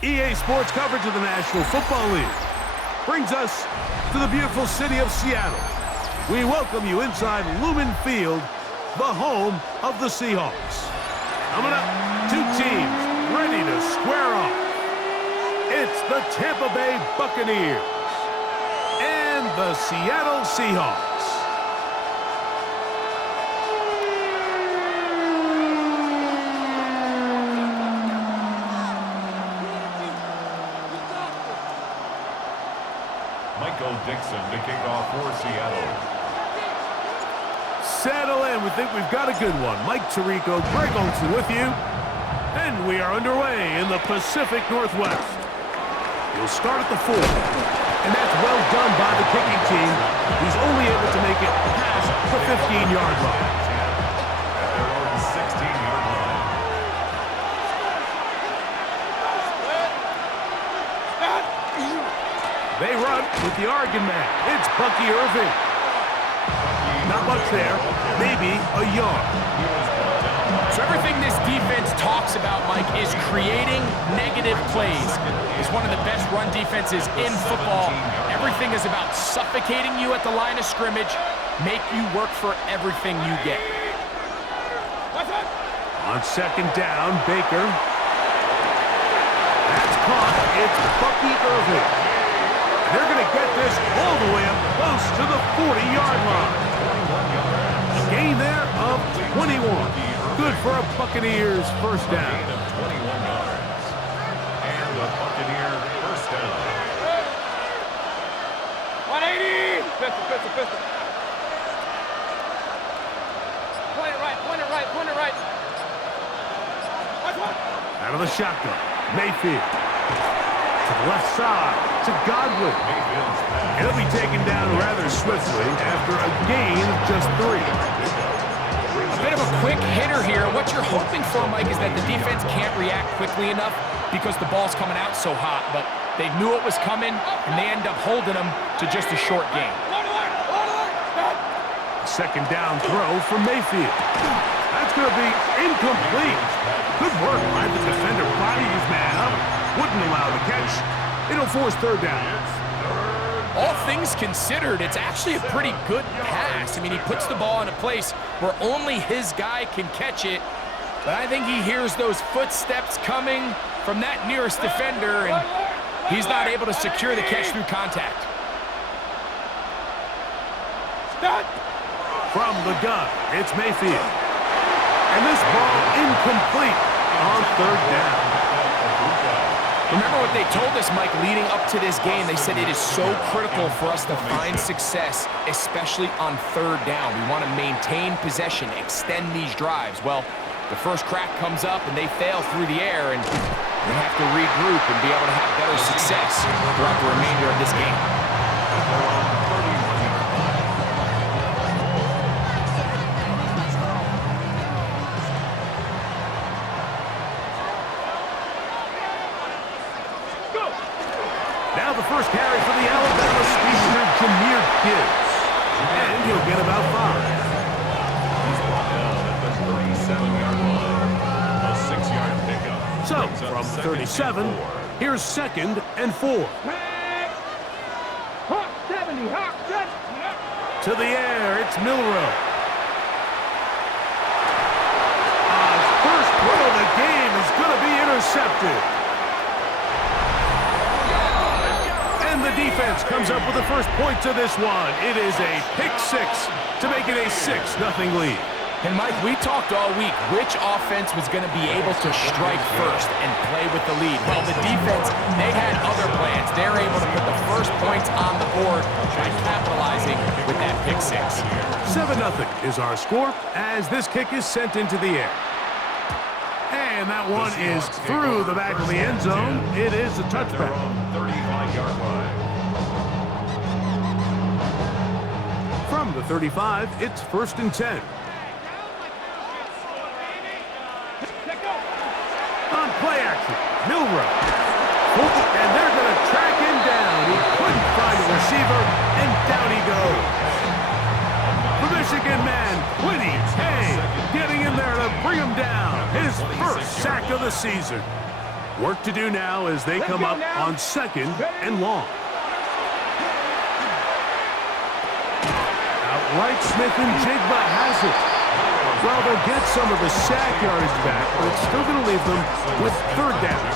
EA Sports coverage of the National Football League brings us to the beautiful city of Seattle. We welcome you inside Lumen Field, the home of the Seahawks. Coming up, two teams ready to square off. It's the Tampa Bay Buccaneers and the Seattle Seahawks. Dixon to kick off for Seattle. Settle in. We think we've got a good one. Mike Tirico, Greg Olsen with you. And we are underway in the Pacific Northwest. You'll start at the 4. And that's well done by the kicking team, who's only able to make it past the 15-yard line. At their own 16-yard line. They run with the Oregon man. It's Bucky Irving. Not much there. Maybe a yard. So everything this defense talks about, Mike, is creating negative plays. It's one of the best run defenses in football. Everything is about suffocating you at the line of scrimmage, make you work for everything you get. On second down, Baker. That's caught. It's Bucky Irving. They're going to get this all the way up close to the 40-yard line. A gain there of 21. Good for a Buccaneers first down. Gain of 21 yards. And the Buccaneer first down. 180! Pistol. Point it right. Out of the shotgun, Mayfield. To the left side, to Godwin. He'll be taken down rather swiftly after a gain of just 3. A bit of a quick hitter here. What you're hoping for, Mike, is that the defense can't react quickly enough because the ball's coming out so hot. But they knew it was coming, and they end up holding them to just a short gain. Second down throw from Mayfield. That's going to be incomplete. Good work by the defender. Body his man up. Wouldn't allow the catch. It'll force third down. All things considered, it's actually a pretty good pass. I mean, he puts the ball in a place where only his guy can catch it. But I think he hears those footsteps coming from that nearest defender, and he's not able to secure the catch through contact. From the gun, it's Mayfield. And this ball incomplete on third down. Remember what they told us, Mike, leading up to this game. They said it is so critical for us to find success, especially on third down. We want to maintain possession, extend these drives. Well, the first crack comes up and they fail through the air, and we have to regroup and be able to have better success throughout the remainder of this game. Now the first carry for the Alabama speedster, Jahmyr Gibbs. And he'll get about 5. He's brought down at the 37-yard line. A 6-yard pickup. So, from 37, here's second and 4. To the air, it's Milroe. First throw of the game is going to be intercepted. The defense comes up with the first points of this one. It is a pick 6 to make it a 6-0 lead. And Mike, we talked all week which offense was going to be able to strike first and play with the lead. Well, the defense, they had other plans. They're able to put the first points on the board by capitalizing with that pick 6. 7-0 is our score as this kick is sent into the air. And that one is through the back of the end zone. It is a touchback. 35-yard line. From the 35, it's first and 10. On play action, Milroe. And they're going to track him down. He couldn't find a receiver, and down he goes. The Michigan man, Quinny Hay, getting in there to bring him down. His first sack of the season. Work to do now as they come up on 2nd and long. Outright Smith and Jigba has it. Well, they'll get some of the sack yardage back, but it's still going to leave them with 3rd down.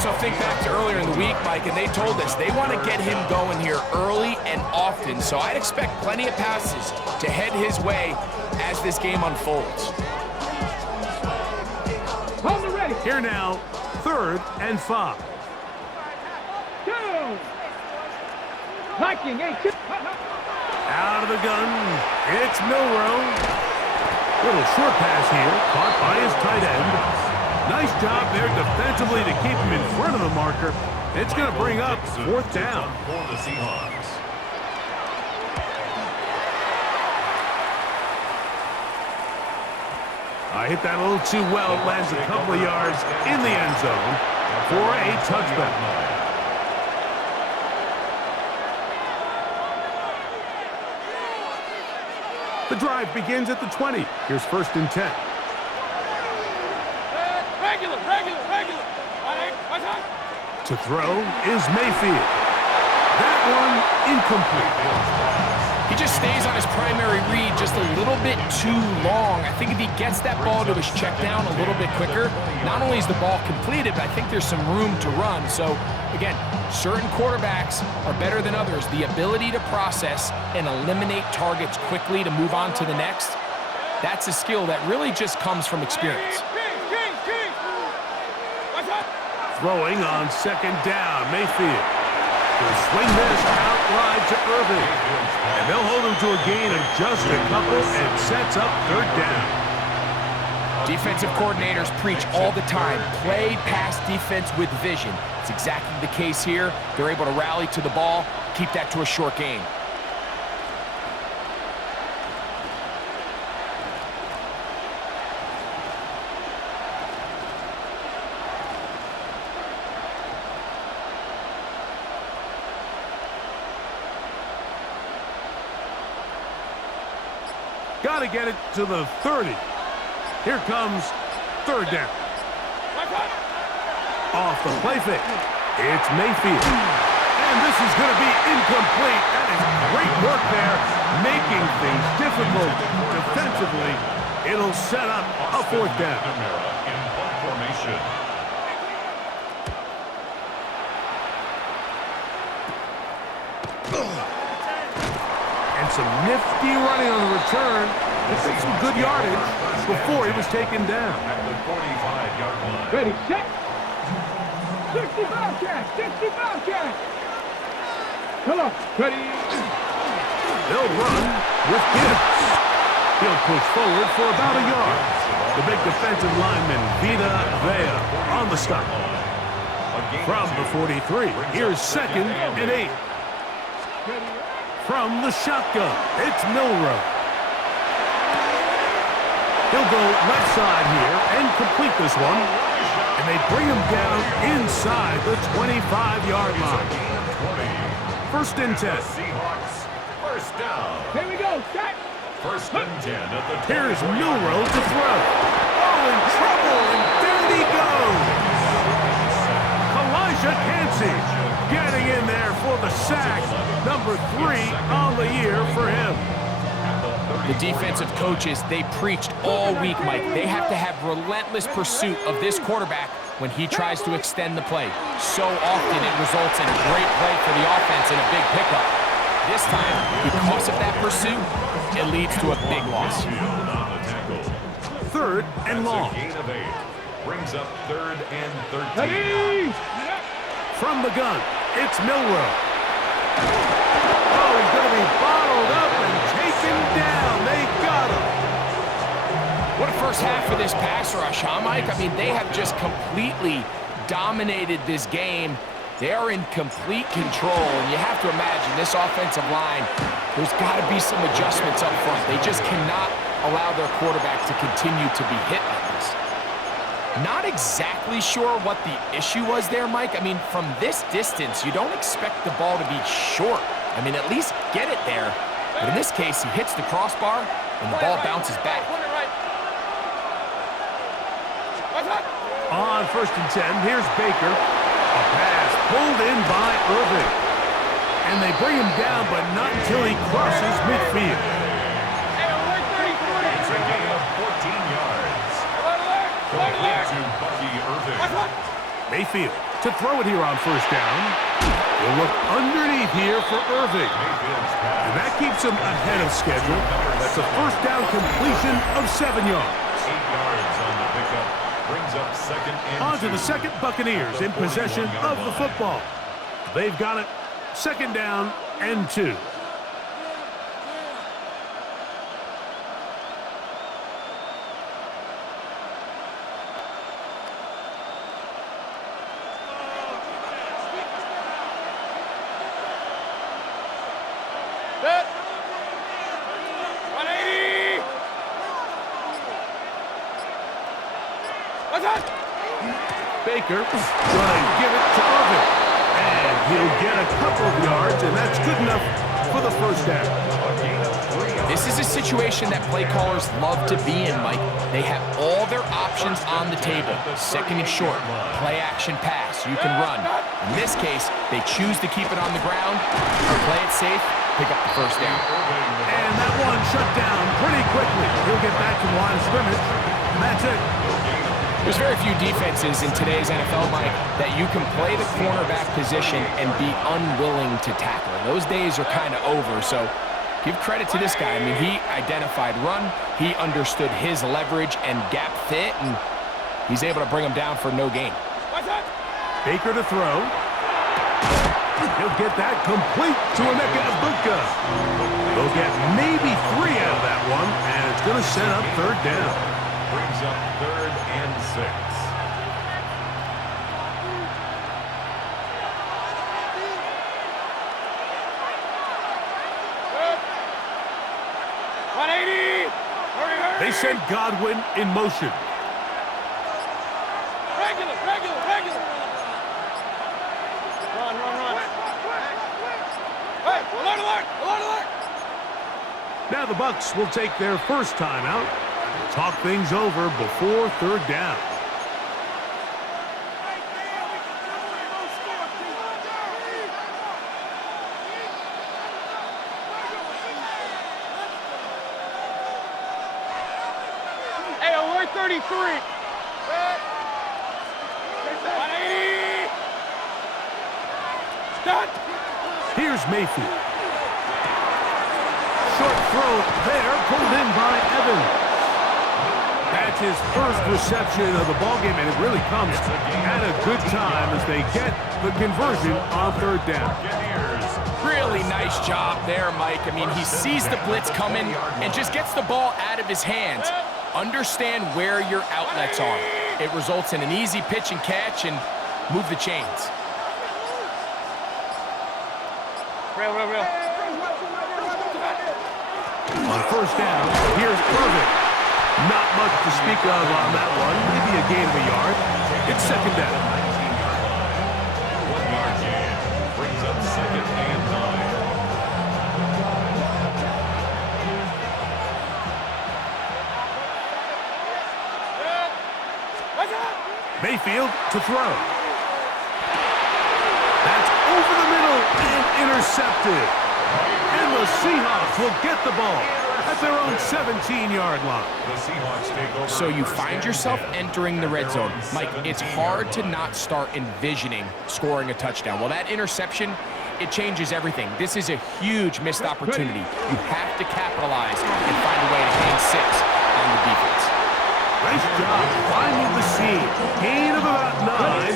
So think back to earlier in the week, Mike, and they told us they want to get him going here early and often. So I'd expect plenty of passes to head his way as this game unfolds. Here now, 3rd and 5. Out of the gun, it's Milroe. Little short pass here, caught by his tight end. Nice job there defensively to keep him in front of the marker. It's going to bring up 4th down. For the Seahawks. I hit that a little too well. It lands a couple of yards in the end zone for a touchback. The drive begins at the 20. Here's 1st and 10. Regular. To throw is Mayfield. That one incomplete. He just stays on his primary read just a little bit too long. I think if he gets that ball to his check down a little bit quicker, not only is the ball completed, but I think there's some room to run. So, again, certain quarterbacks are better than others. The ability to process and eliminate targets quickly to move on to the next, that's a skill that really just comes from experience. Throwing on 2nd down, Mayfield. He'll swing this out wide to Irving. And they'll hold him to a gain of just a couple and sets up 3rd down. Defensive coordinators preach all the time, play pass defense with vision. It's exactly the case here. They're able to rally to the ball, keep that to a short gain. Got to get it to the 30. Here comes 3rd down. Off the play fake. It's Mayfield. And this is going to be incomplete. That is great work there, making things difficult defensively. It'll set up a 4th down. In punt formation. And some nifty running on the return. This is some good yardage before he was taken down. At the 45-yard line. Ready, set. 65 catch. Come on, ready. They'll run with Gibbs. He'll push forward for about a yard. The big defensive lineman, Vita Vea, on the stop. From the 43, here's 2nd and 8. From the shotgun, it's Milroe. He'll go left side here and complete this one. And they bring him down inside the 25-yard line. 1st and 10. Seahawks, 1st down. Here we go, set. 1st and 10 at the 20. Here's Milroe to throw. Oh, in trouble, and down he goes. Elijah Cansey getting in there for the sack. Number 3 on the year for him. The defensive coaches, they preached all week, Mike. They have to have relentless pursuit of this quarterback when he tries to extend the play. So often it results in a great play for the offense and a big pickup. This time, because of that pursuit, it leads to a big loss. 3rd and long. Gain of 8. Brings up 3rd and 13. Ready. From the gun, it's Milroe. Oh, he's going to be bottled up and taken down. They got him. What a first half for this pass rush, huh, Mike? I mean, they have just completely dominated this game. They are in complete control, and you have to imagine this offensive line, there's got to be some adjustments up front. They just cannot allow their quarterback to continue to be hit like this. Not exactly sure what the issue was there, Mike. I mean, from this distance, you don't expect the ball to be short. I mean, at least get it there. But in this case, he hits the crossbar, and the ball bounces back. On first and 10. Here's Baker. A pass pulled in by Irving. And they bring him down, but not until he crosses midfield. It's a gain of 14 yards. Complete to Bucky Irving. Mayfield to throw it here on first down. He'll look underneath here for Irving. And that keeps him ahead of schedule. That's a first down completion of 7 yards. 8 yards on the pickup. Brings up second and On to the 2. second Buccaneers in possession of the football. They've got it. Second down and 2. Set. 180. What's that? Baker going to give it to Irving. And he'll get a couple of yards, and that's good enough for the first down. This is a situation that play callers love to be in, Mike. They have all their options on the table. Second and short, play action pass, you can run. In this case, they choose to keep it on the ground, or play it safe, pick up the first down. And that one shut down pretty quickly. He'll get back to the line of scrimmage, and that's it. There's very few defenses in today's NFL, Mike, that you can play the cornerback position and be unwilling to tackle. Those days are kind of over, so give credit to this guy. I mean, he identified run, he understood his leverage and gap fit, and he's able to bring him down for no gain. Baker to throw. He'll get that complete to Emeka Egbuka. They'll get maybe 3 out of that one, and it's going to set up third down. Brings up third and 6. They send Godwin in motion. Regular. Run. Hey, alert. Now the Bucs will take their first timeout. Talk things over before third down. Hey, alert 33. 180. Stop. Here's Mayfield. Short throw there, pulled in by Evans. That's his first reception of the ballgame, and it really comes at a good time as they get the conversion on third down. Really nice job there, Mike. I mean, he sees the blitz coming and just gets the ball out of his hands. Understand where your outlets are. It results in an easy pitch and catch and move the chains. Real. On first down, here's Irving. Not much to speak of on that one. Maybe a gain of a yard. It's second down. 1 yard gain. Brings up second and 9. Mayfield to throw. That's over the middle and intercepted. And the Seahawks will get the ball at their own 17-yard line. The Seahawks take over. So you find yourself entering the red zone. Mike, it's hard to not start envisioning scoring a touchdown. Well, that interception, it changes everything. This is a huge missed opportunity. You have to capitalize and find a way to gain 6 on the defense. Nice job finding the seam. Gain of about 9.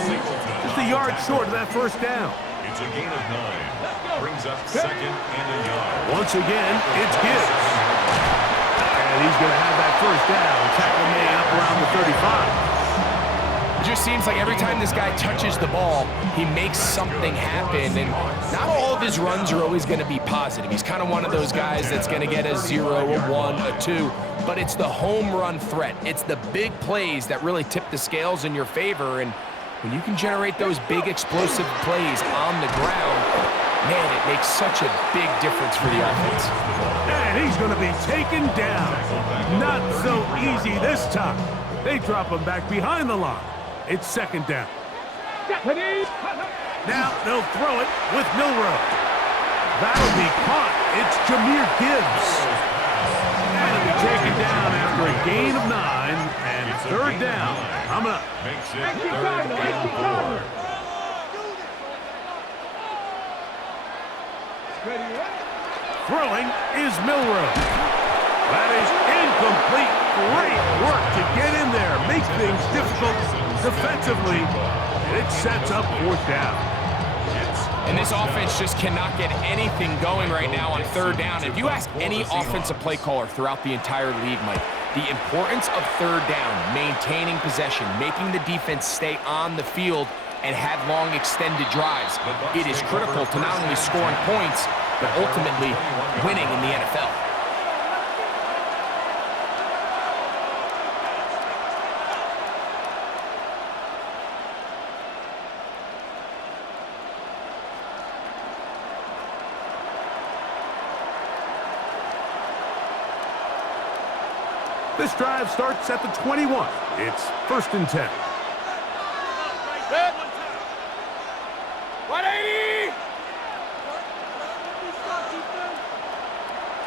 Just a yard short of that first down. It's a gain of 9. Brings up second and a yard. Once again, it's Gibbs. And he's going to have that first down. Tackle man up around the 35. It just seems like every time this guy touches the ball, he makes something happen. And not all of his runs are always going to be positive. He's kind of one of those guys that's going to get a 0, a 1, a 2. But it's the home run threat. It's the big plays that really tip the scales in your favor. And when you can generate those big explosive plays on the ground, man, it makes such a big difference for the offense. And he's going to be taken down. Not so easy this time. They drop him back behind the line. It's second down. Now they'll throw it with Milroe. That'll be caught. It's Jahmyr Gibbs. And it'll be taken down after a gain of 9 and third down. Coming up. Makes it 3rd and 4. Throwing is Milroe. That is incomplete. Great work to get in there. Make things difficult defensively. And it sets up 4th down. And this offense just cannot get anything going right now on 3rd down. If you ask any offensive play caller throughout the entire league, Mike, the importance of 3rd down, maintaining possession, making the defense stay on the field and have long extended drives, it is critical to not only scoring points, but ultimately winning in the NFL. This drive starts at the 21. It's 1st and 10. 180!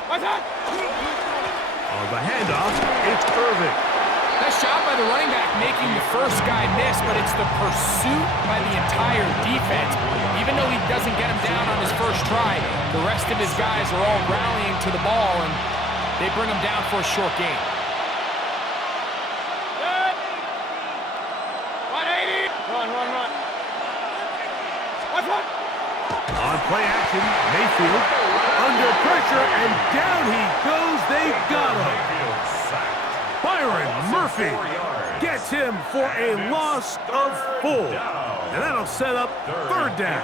What's that? On the handoff, it's Irvin. Nice job by the running back making the first guy miss, but it's the pursuit by the entire defense. Even though he doesn't get him down on his first try, the rest of his guys are all rallying to the ball, and they bring him down for a short gain. 180! Run. What's that? On play action, Mayfield under pressure, and down he goes. They got him. Byron Murphy gets him for a loss of 4. And that'll set up 3rd down.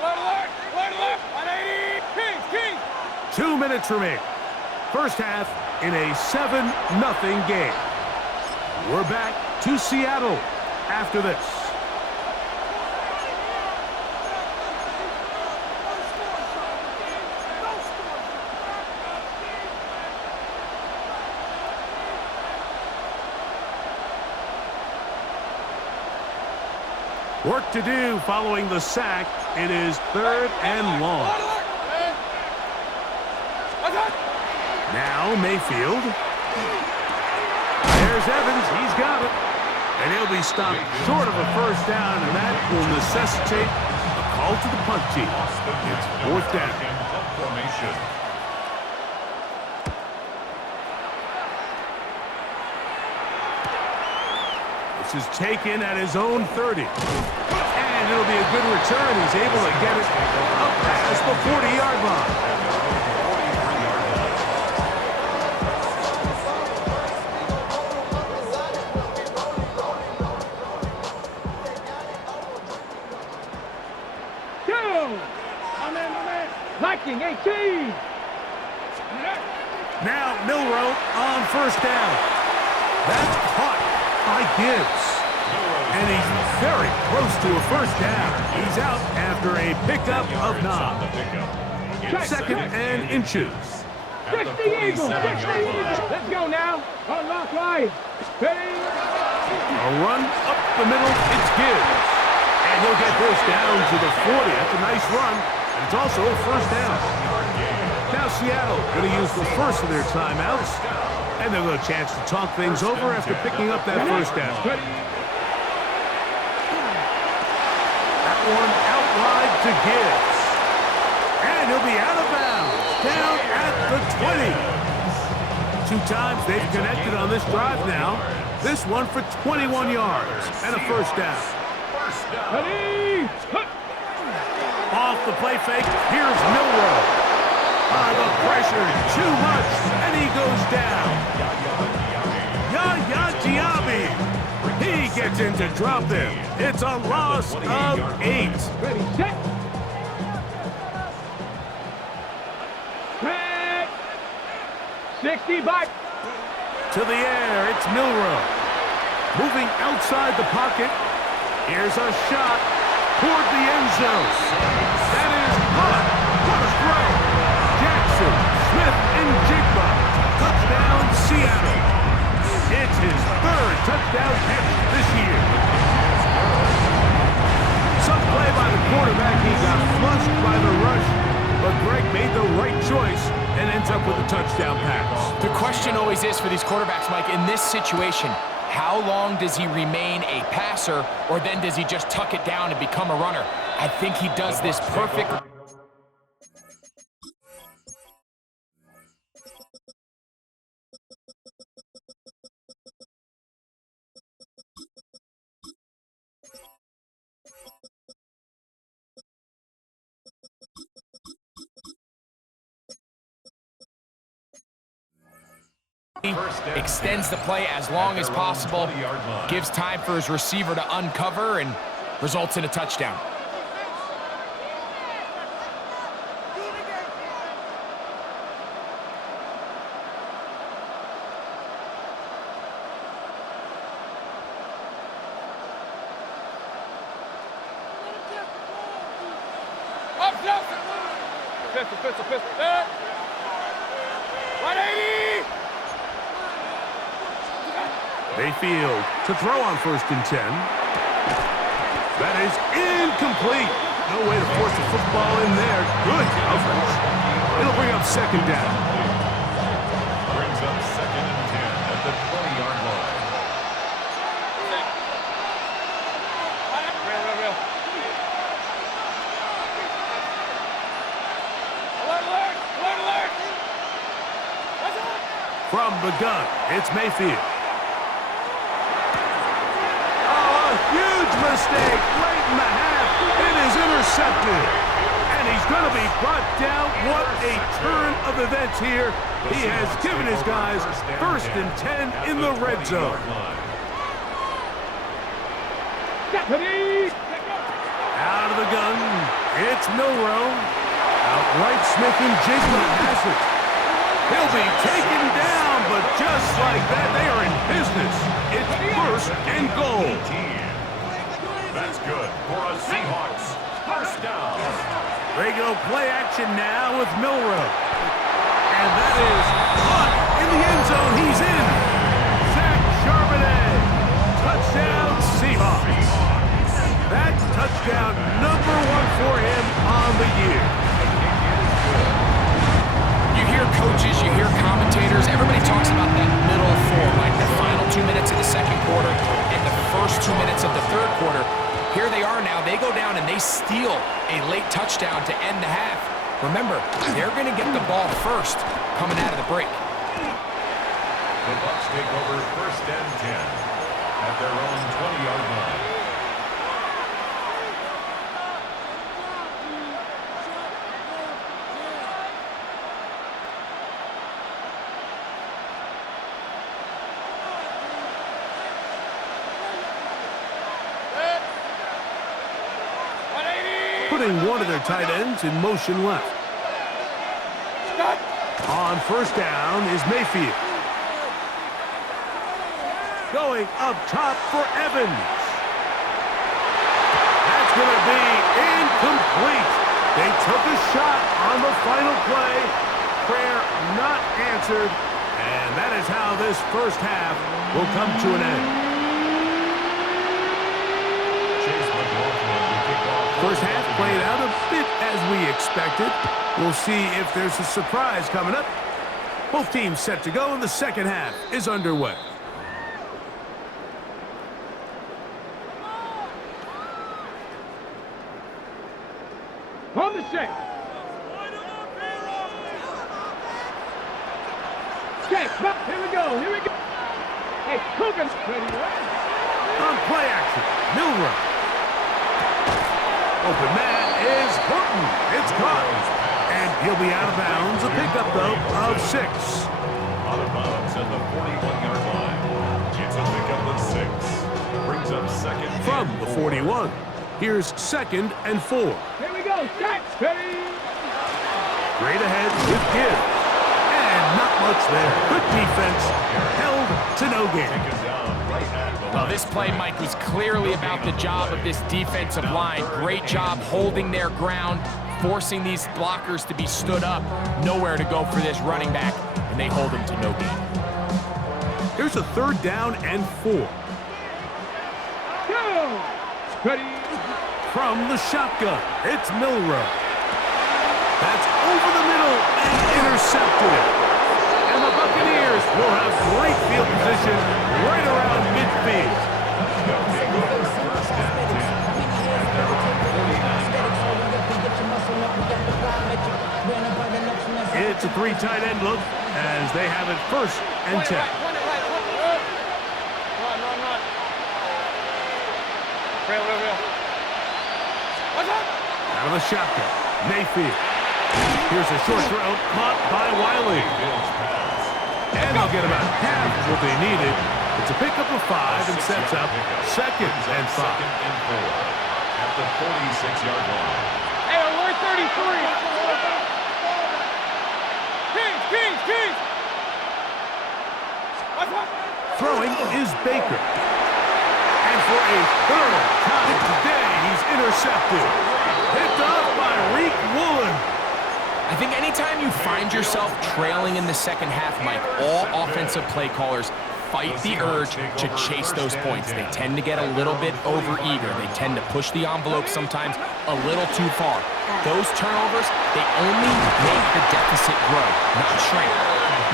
Alert! 180! King! 2 minutes remain. First half in a 7-0 game. We're back to Seattle after this. Work to do following the sack. It is 3rd and long. Now Mayfield. There's Evans. He's got it. And he'll be stopped short of a first down, and that will necessitate a call to the punt team. It's 4th down. This is taken at his own 30. And it'll be a good return. He's able to get it up past the 40-yard line. Viking 18! Now Milroe on first down. That's caught by Gibbs. And he's very close to a first down. He's out after a pickup of 9. 2nd and inches. 60 Eagles! 60 Eagles! Let's go now! On rock line! A run up the middle. It's Gibbs. And he'll get this down to the 40. That's a nice run. And it's also a first down. Now Seattle going to use the first of their timeouts. And they'll get a chance to talk things over after picking up that first down. That one out wide to Gibbs. And he'll be out of bounds. Down at the 20. 2 times they've connected on this drive now. This one for 21 yards and a first down. Off the play fake, here's Milroe. The pressure, too much, and he goes down. Yaya Diaby, he gets in to drop him. It's a loss of 8. Ready, set. Back. 60 back. To the air, it's Milroe. Moving outside the pocket. Here's a shot toward the end zone. That is caught. What a throw. Jackson, Smith, and always is for these quarterbacks, Mike. In this situation, how long does he remain a passer, or then does he just tuck it down and become a runner? I think he does this perfectly. Extends the play as long as possible, gives time for his receiver to uncover, and results in a touchdown. Pistol. 180! Mayfield to throw on 1st and 10. That is incomplete. No way to force the football in there. Good coverage. It'll bring up 2nd down. Brings up 2nd and 10 at the 20-yard line. Real. Alert! From the gun, it's Mayfield. Huge mistake late in the half. It is intercepted. And he's going to be brought down. What a turn of events here. He has given his guys 1st and 10 in the red zone. Out of the gun, it's Milrow. Outright Smith and Jigma has it. He'll be taken down, but just like that, they are in business. It's 1st and goal. That's good for a Seahawks 1st down. They go play action now with Milrow. And that is caught in the end zone. He's in. Zach Charbonnet. Touchdown Seahawks. That touchdown number 1 for him on the year. You hear coaches, you hear commentators, everybody talks about that middle 4, like the final 2 minutes of the 2nd quarter and the first 2 minutes of the 3rd quarter. Here they are now. They go down and they steal a late touchdown to end the half. Remember, they're going to get the ball first coming out of the break. The Bucs take over 1st and 10 at their own 20-yard line. Putting one of their tight ends in motion left. On 1st down is Mayfield. Going up top for Evans. That's going to be incomplete. They took a shot on the final play. Prayer not answered. And that is how this 1st half will come to an end. 1st half played out a bit as we expected. We'll see if there's a surprise coming up. Both teams set to go, and the 2nd half is underway. On the set. Okay, here we go. Hey, Coogan. On play action, Milrow. Open man is Horton. It's caught. And he'll be out of bounds. A pickup, though, of 6. Out of bounds at the 41-yard line. It's a pickup of 6. Brings up 2nd. From the 41, here's 2nd and 4. Here we go. Set. Ready. Straight ahead with Gibbs. And not much there. Good defense. Held to no gain. Well, this play, Mike, was clearly about the job of this defensive line. Great job holding their ground, forcing these blockers to be stood up. Nowhere to go for this running back, and they hold him to no gain. Here's a 3rd down and 4. Go. Ready. From the shotgun, it's Milrow. That's over the middle and intercepted. And the Buccaneers this will have great field position right around midfield. It's a three tight end look as they have it 1st and 10. Out of the shotgun, Mayfield. Here's a short throw caught by Wiley. And they'll get about half what they needed. It's a pickup of 5 and sets up 2nd and 5. At the 46-yard line. Hey, alert 33. Kings. Throwing is Baker. And for a 3rd time today, he's intercepted. Picked off by Reek Woolen. I think anytime you find yourself trailing in the second half, Mike, all offensive play callers fight the urge to chase those points. They tend to get a little bit overeager. They tend to push the envelope sometimes a little too far. Those turnovers, they only make the deficit grow, not shrink.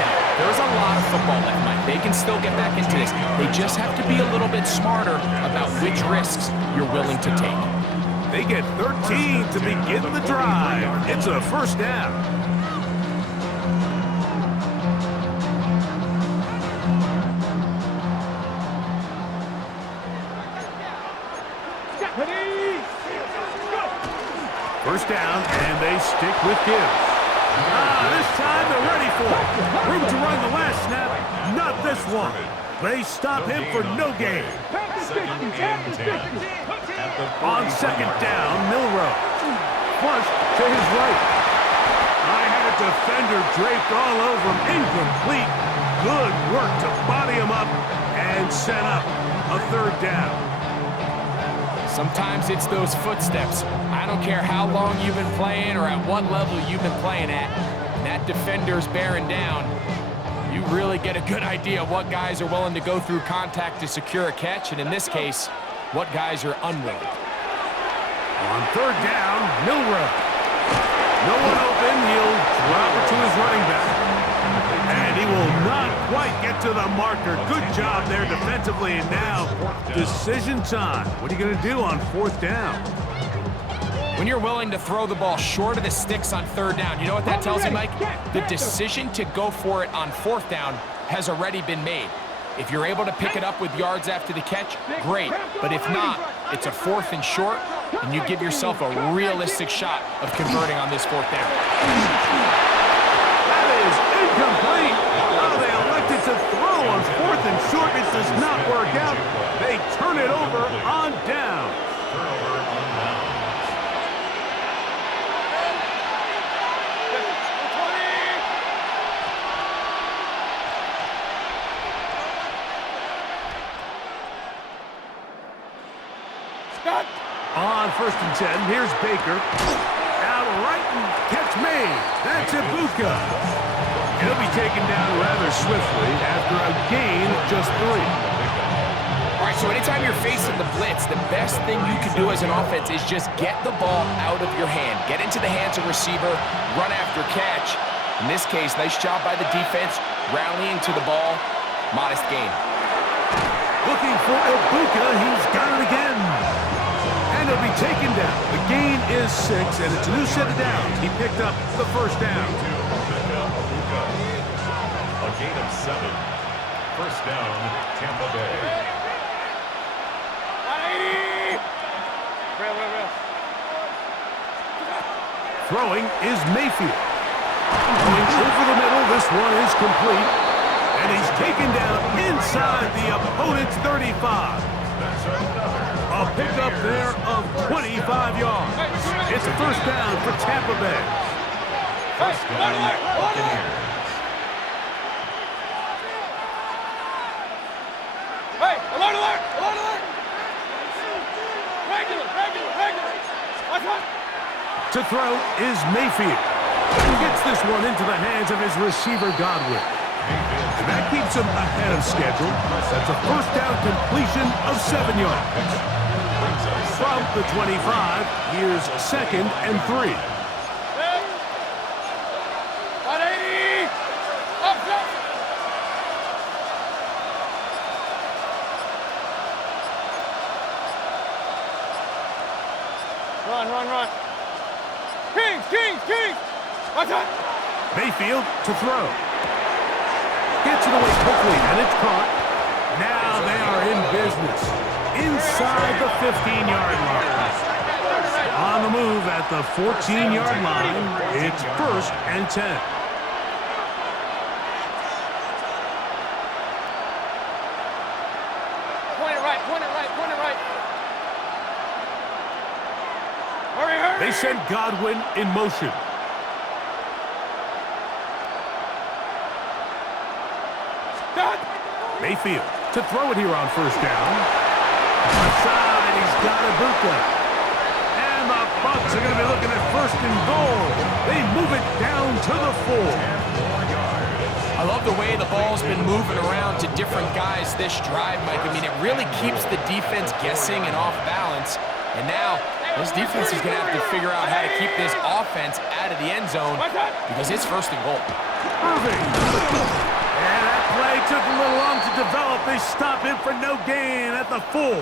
Now, there's a lot of football left, Mike. They can still get back into this. They just have to be a little bit smarter about which risks you're willing to take. They get 13 to begin the drive. It's a 1st down. First down, and they stick with Gibbs. This time they're ready for it. Room to run the last snap, not this one. They stop him for no gain. On 2nd down, Milroe. Flush to his right. I had a defender draped all over him. Incomplete. Good work to body him up and set up a 3rd down. Sometimes it's those footsteps. I don't care how long you've been playing or at what level you've been playing at. When that defender's bearing down, you really get a good idea of what guys are willing to go through contact to secure a catch, and in this case, what guys are unwilling. On 3rd down, Milroe. No one open. He'll drop it to his running back. And he will not quite get to the marker. Good job there defensively. And now, decision time. What are you going to do on 4th down? When you're willing to throw the ball short of the sticks on 3rd down, you know what that tells you, Mike? The decision to go for it on 4th down has already been made. If you're able to pick it up with yards after the catch, great. But if not, it's a 4th and short, and you give yourself a realistic shot of converting on this 4th down. That is incomplete. Oh, they elected to throw on 4th and short. It does not work out. They turn it over on down. Turnover on downs. On 1st and 10, here's Baker. Out right and catch made. That's Ibuka. He'll be taken down rather swiftly after a gain of just 3. All right, so anytime you're facing the blitz, the best thing you can do as an offense is just get the ball out of your hand. Get into the hands of receiver, run after catch. In this case, nice job by the defense, rallying to the ball. Modest gain. Looking for Ibuka. He's got it again. And he'll be taken down. The gain is 6, and it's a new set of downs. He picked up the 1st down. A gain of 7. 1st down, Tampa Bay. Throwing is Mayfield. Going over the middle, this one is complete. And he's taken down inside the opponent's 35. A pickup there of 25 yards. It's a 1st down for Tampa Bay. 1st down, Buccaneers. Hey, alert, alert, alert, alert! Regular. Watch out! To throw is Mayfield. He gets this one into the hands of his receiver, Godwin. And that keeps him ahead of schedule. That's a 1st down completion of 7 yards. From the 25, here's 2nd and 3. 180! Up! run. Kings, Kings, Kings! Watch out! Mayfield to throw. Gets it away quickly, and it's caught. Now they are in business. Inside the 15-yard line. On the move at the 14-yard line, it's 1st and 10. Point it right, point it right, point it right. Hurry, hurry! They send Godwin in motion. Done! Mayfield to throw it here on 1st down. Outside, he's got Ibuka. And the Bucs are going to be looking at 1st and goal. They move it down to the 4. I love the way the ball's been moving around to different guys this drive, Mike. I mean, it really keeps the defense guessing and off balance. And now, this defense is going to have to figure out how to keep this offense out of the end zone because it's 1st and goal. Irving. And that play took a little long to develop. They stop him for no gain at the 4.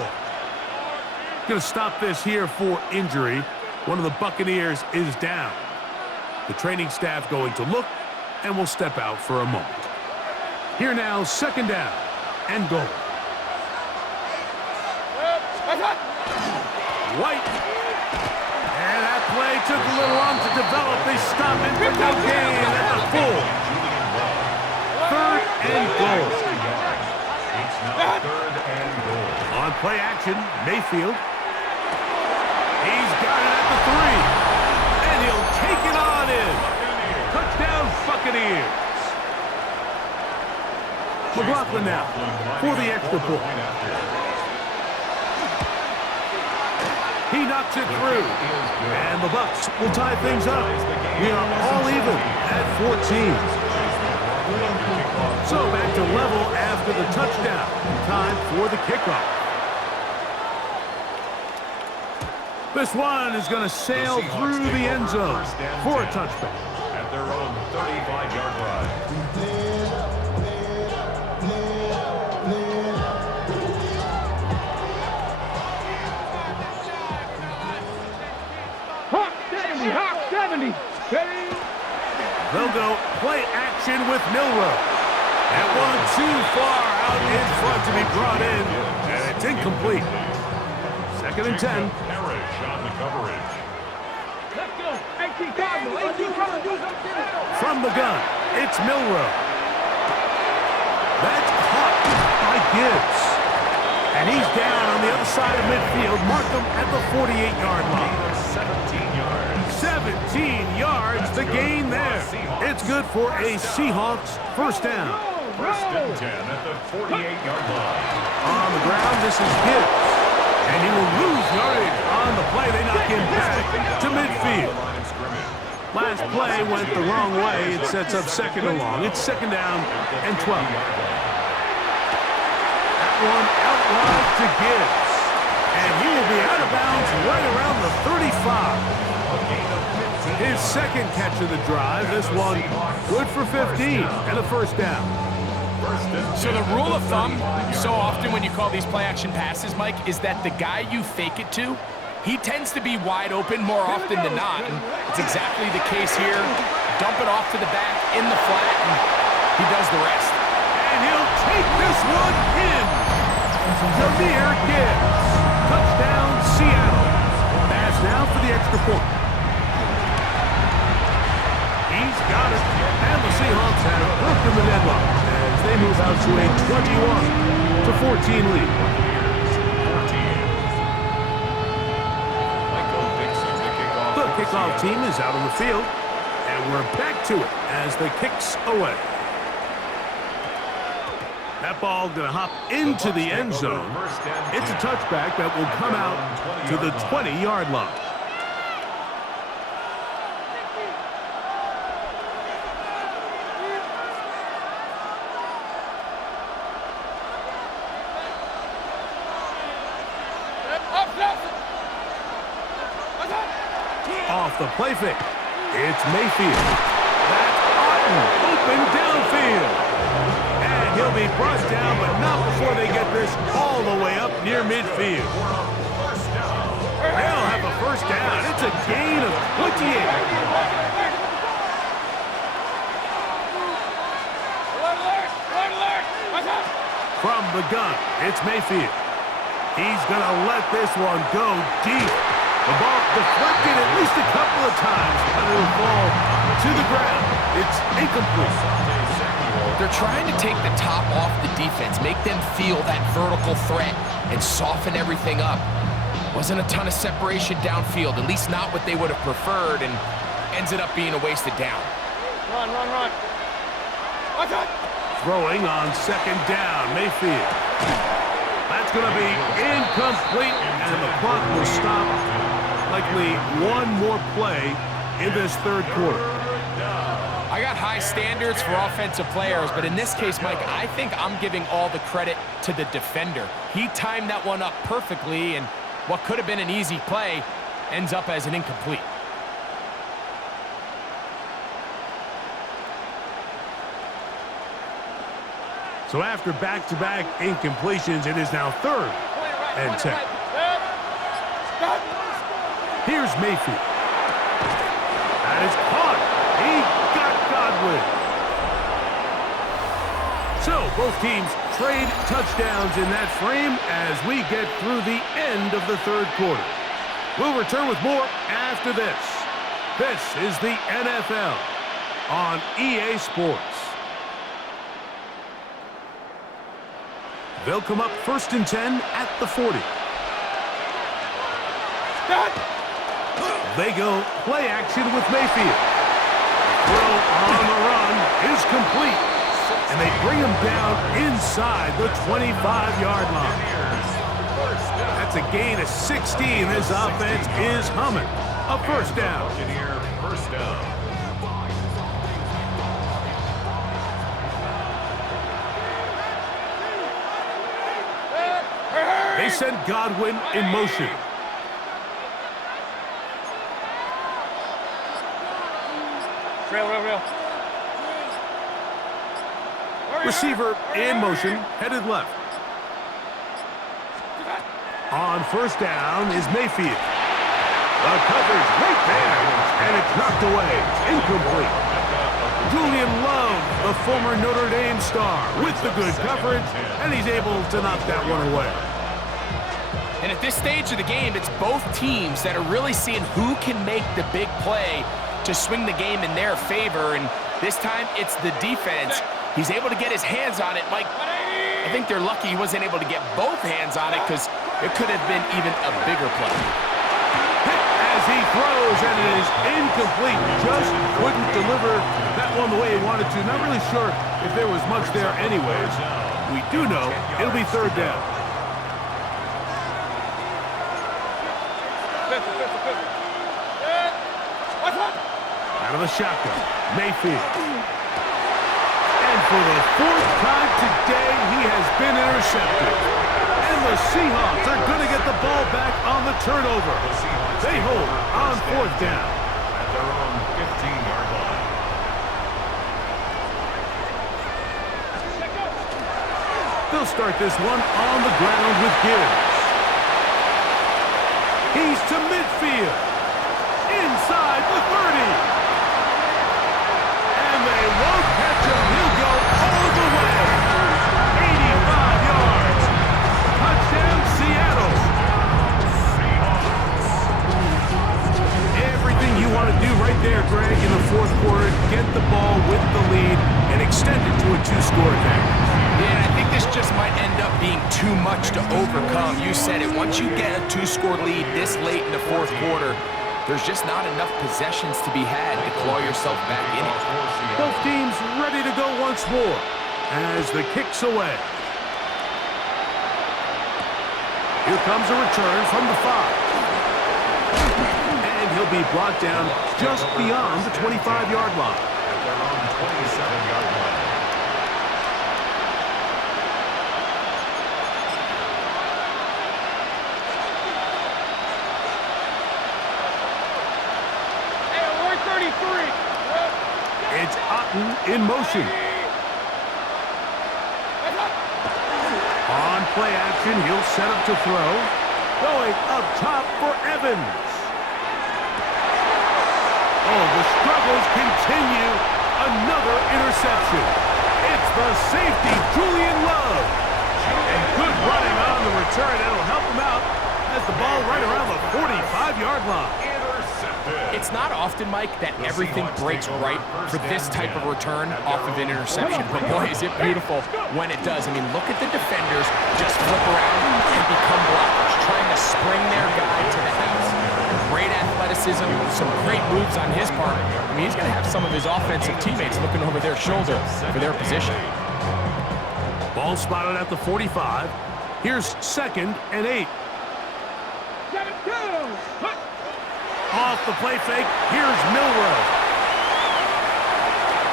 Going to stop this here for injury. One of the Buccaneers is down. The training staff going to look and will step out for a moment. Here now, 2nd down and goal. White. And that play took a little long to develop. They stop him for no gain at the 4. 3rd and goal. On play action, Mayfield. He's got it at the 3. And he'll take it on in. Touchdown, Buccaneers. McLaughlin now for the extra point. He knocks it through. And the Bucs will tie things up. We are all even at 14. So back to level after the touchdown. Time for the kickoff. This one is going to sail through the end zone for a touchback. At their own 35-yard line. Hawk 70, Hawk 70. Ready? They'll go play action with Milroe. That one too far out in front to be brought in, and it's incomplete. 2nd and 10. Parrish on the coverage. Let's go. 18 Cardinal, 18 Cardinal. From the gun, it's Milroe. That's caught by Gibbs. And he's down on the other side of midfield. Mark him at the 48-yard line. 17 yards. 17 yards, the gain there. It's good for a Seahawks 1st down. 1st and 10 at the 48-yard line. On the ground, this is Gibbs. And he will lose yardage on the play. They knock him back to midfield. Last play went the wrong way. It sets up 2nd and long. It's 2nd down and 12. That one out wide to Gibbs. And he will be out of bounds right around the 35. His 2nd catch of the drive. This one good for 15 and a 1st down. So the rule of thumb, so often when you call these play-action passes, Mike, is that the guy you fake it to, he tends to be wide open more often than not. And it's exactly the case here. Dump it off to the back in the flat, and he does the rest. And he'll take this one in. Jahmyr Gibbs. Touchdown, Seattle. Pass now for the extra point. He's got it. And the Seahawks have broken the deadlock as they move out to a 21-14 lead. The kickoff team is out on the field, and we're back to it as the kicks away. That ball going to hop into the end zone. It's a touchback that will come out to the 20-yard line. Off the play fake. It's Mayfield. That's Otten. Open downfield. And he'll be brought down, but not before they get this all the way up near midfield. They'll have a first down. It's a gain of 28. From the gun, it's Mayfield. He's going to let this one go deep. The ball deflected at least a couple of times, but it'll fall to the ground. It's incomplete. They're trying to take the top off the defense, make them feel that vertical threat, and soften everything up. Wasn't a ton of separation downfield, at least not what they would have preferred, and ends it up being a wasted down. Run, run, run. Watch out. Throwing on second down, Mayfield. That's going to be incomplete, and the clock will stop. Likely one more play in this third quarter. I got high standards for offensive players, but in this case, Mike, I think I'm giving all the credit to the defender. He timed that one up perfectly, and what could have been an easy play ends up as an incomplete. So after back-to-back incompletions, it is now 3rd and 10. Here's Mayfield. That is caught. He got Godwin. So both teams trade touchdowns in that frame as we get through the end of the third quarter. We'll return with more after this. This is the NFL on EA Sports. They'll come up 1st and 10 at the 40. They go play action with Mayfield. Throw on the run is complete. And they bring him down inside the 25-yard line. That's a gain of 16. This offense is humming. A first down. First down. They send Godwin in motion. Real. Receiver in motion, headed left. On first down is Mayfield. The coverage right there, and it's knocked away. Incomplete. Julian Love, the former Notre Dame star, with the good coverage, and he's able to knock that one away. And at this stage of the game, it's both teams that are really seeing who can make the big play to swing the game in their favor, and this time it's the defense. He's able to get his hands on it. Mike, I think they're lucky he wasn't able to get both hands on it because it could have been even a bigger play. Hit as he throws, and it is incomplete. Just couldn't deliver that one the way he wanted to. Not really sure if there was much there anyways. We do know it'll be 3rd down. Out of the shotgun, Mayfield. And for the 4th time today, he has been intercepted. And the Seahawks are going to get the ball back on the turnover. They hold on 4th down. At their own 15-yard line. They'll start this one on the ground with Gibbs. He's to midfield. Inside the 30. And they won't catch him. He'll go all the way. 85 yards. Touchdown, Seattle. Everything you want to do right there, Greg, in the 4th quarter. Get the ball with the lead and extend it to a 2-score advantage. Yeah, I think this just might end up being too much to overcome. You said it. Once you get a 2-score lead this late in the 4th quarter, there's just not enough possessions to be had to claw yourself back in it. Both teams ready to go once more as the kick's away. Here comes a return from the 5. And he'll be brought down just beyond the 25-yard line. At their own 27-yard line. It's Otten in motion. On play action, he'll set up to throw. Going up top for Evans. Oh, the struggles continue. Another interception. It's the safety, Julian Love. And good running on the return. That'll help him out. Has the ball right around the 45-yard line. It's not often, Mike, that everything breaks right for this type of return off of an interception. But boy, is it beautiful when it does. I mean, look at the defenders just flip around and become blockers, trying to spring their guy to the house. Great athleticism, some great moves on his part. I mean, he's going to have some of his offensive teammates looking over their shoulder for their position. Ball spotted at the 45. Here's 2nd and 8. Off the play fake, here's Milroe.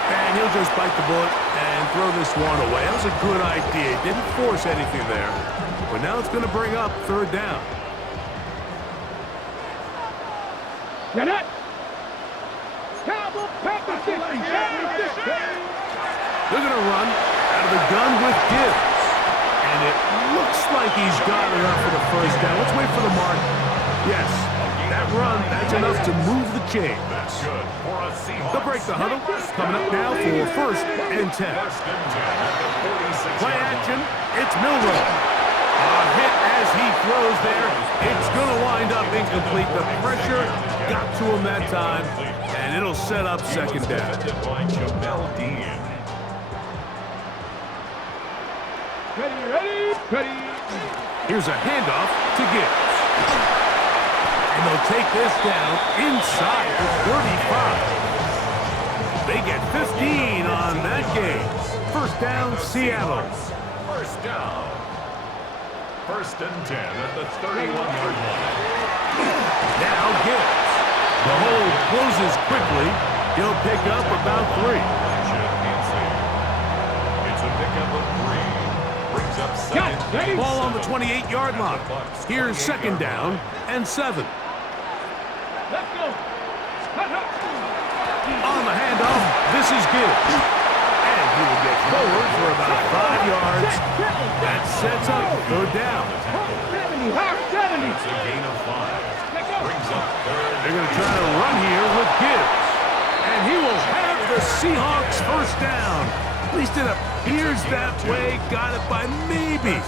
And he'll just bite the bullet and throw this one away. That was a good idea. Didn't force anything there. But now it's going to bring up 3rd down. Get it! They're going to run out of the gun with Gibbs. And it looks like he's got enough for the 1st down. Let's wait for the mark. Yes. That run, that's enough to move the chain. They'll break the huddle. Coming up now for 1st and 10. Play action, it's Milroe. A hit as he throws there. It's going to wind up incomplete. The pressure got to him that time, and it'll set up 2nd down. Ready. Here's a handoff to Gibbs. And they'll take this down inside the 35. They get 15 on that game. 1st down, Seattle. 1st down. 1st and 10 at the 31-yard line. Now Gibbs. The hole closes quickly. He'll pick up about 3. It's a pickup of 3. Brings up 2nd. Ball on the 28-yard line. Here's 2nd down and 7. Let's go. On the handoff, this is Gibbs. And he will get forward for about 5 yards. That sets up 3rd down. 70. It's a gain of 5. Brings up 3rd. They're going to try to run here with Gibbs. And he will have the Seahawks 1st down. At least it appears that way. Got it by maybe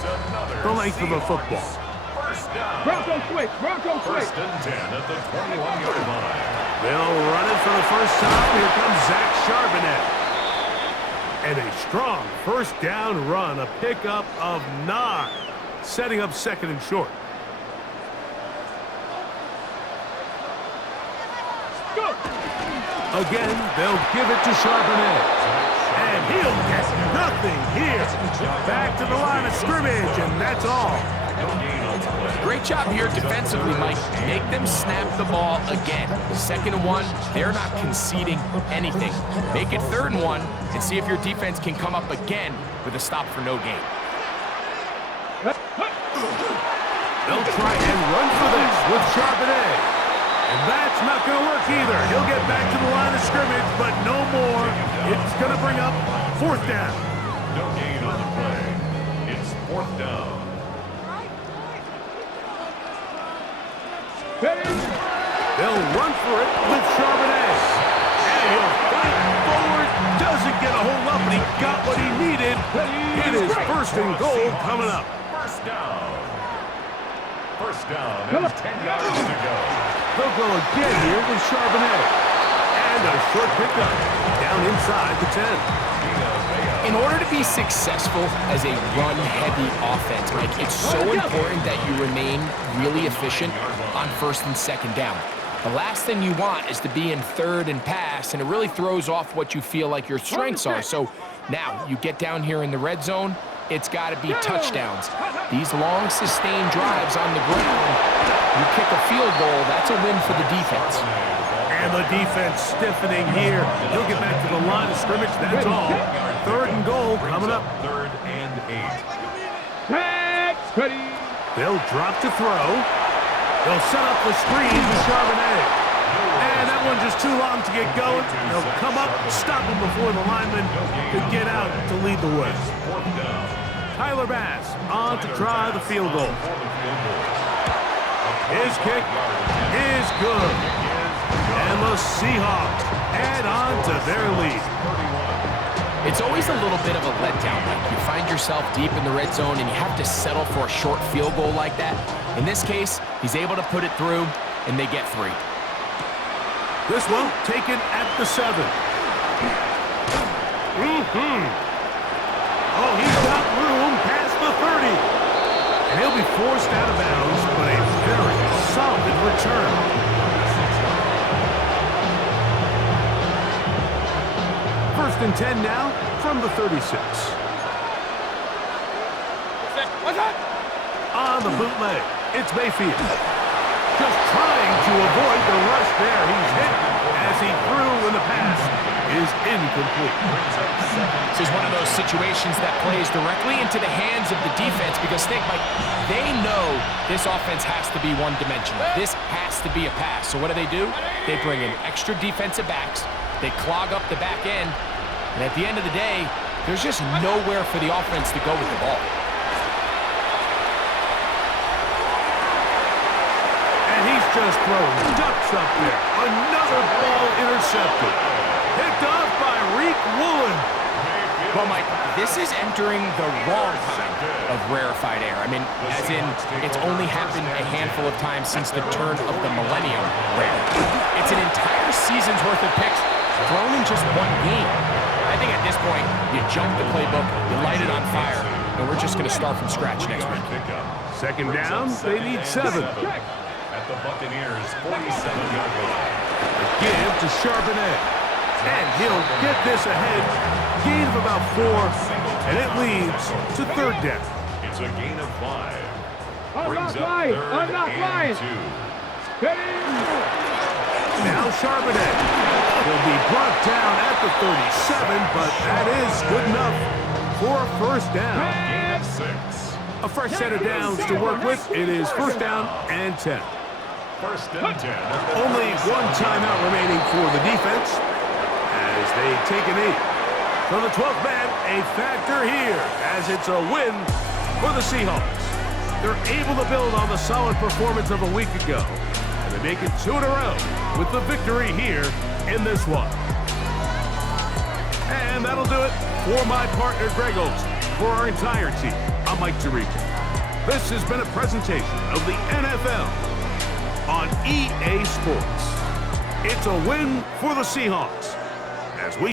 the length of a football. Bronco switch. 1st and 10 at the 21-yard line. They'll run it for the first time. Here comes Zach Charbonnet. And a strong 1st down run. A pickup of 9. Setting up 2nd and short. Go. Again, they'll give it to Charbonnet. And he'll get nothing here. Back to the line of scrimmage, and that's all. Great job here defensively, Mike. Make them snap the ball again. 2nd and 1, they're not conceding anything. Make it 3rd and 1 and see if your defense can come up again with a stop for no gain. They'll try and run for this with Charbonnet. And that's not going to work either. He'll get back to the line of scrimmage, but no more. It's going to bring up 4th down. No gain on the play. It's 4th down. They'll run for it with Charbonnet. And he'll fight forward. Doesn't get a hold up, but he got what he needed. It is 1st and goal coming up. 1st down. 1st down and 10 yards to go. They'll go again here with Charbonnet. And a short pickup down inside the 10. In order to be successful as a run-heavy offense, Mike, it's so important that you remain really efficient on 1st and 2nd down. The last thing you want is to be in 3rd and pass, and it really throws off what you feel like your strengths are. So now you get down here in the red zone, it's got to be touchdowns. These long, sustained drives on the ground, you kick a field goal, that's a win for the defense. And the defense stiffening here. He'll get back to the line of scrimmage, that's all. 3rd and goal coming up. 3rd and 8. Ready. They'll drop to throw. They'll set up the screen to Charbonnet. And that one just too long to get going. They'll come up, stop him before the lineman could get out to lead the way. Tyler Bass on to try the field goal. His kick is good. And And the Seahawks add on to their lead. It's always a little bit of a letdown. Like you find yourself deep in the red zone and you have to settle for a short field goal like that. In this case, he's able to put it through, and they get 3. This one taken at the 7. Oh, he's got room past the 30. And he'll be forced out of bounds, but a very solid return. First and 10 now from the 36. What's up? On the bootleg, it's Mayfield. Just trying to avoid the rush there. He's hit as he threw when the pass is incomplete. This is one of those situations that plays directly into the hands of the defense because Mike, they know this offense has to be one-dimensional. This has to be a pass. So what do? They bring in extra defensive backs. They clog up the back end. And at the end of the day, there's just nowhere for the offense to go with the ball. And he's just throwing ducks up there. Another ball intercepted. Picked off by Reek Woolen. Well, Mike, this is entering the wrong kind of rarefied air. I mean, as in, it's only happened a handful of times since the turn of the millennium rare. It's an entire season's worth of picks thrown in just one game. I think at this point, you jump the playbook, you light it on fire, and we're just going to start from scratch next week. Second down, they need 7. At the Buccaneers' 47-yard line. Give to Charbonnet. And he'll get this ahead. Gain of about 4, and it leads to third down. It's a gain of 5. Brings up line. third Unlock line. and 2. Get in. Now Charbonnet will be brought down at the 37, but that is good enough for a first down. Gain of 6. A fresh set of downs to work with. It is first down and 10. First and 10. Only one timeout remaining for the defense as they take a knee. For the 12th man, a factor here as it's a win for the Seahawks. They're able to build on the solid performance of a week ago, and they make it 2 in a row with the victory here in this one. And that'll do it for my partner, Greg Olson. For our entire team, I'm Mike Tirico. This has been a presentation of the NFL on EA Sports. It's a win for the Seahawks.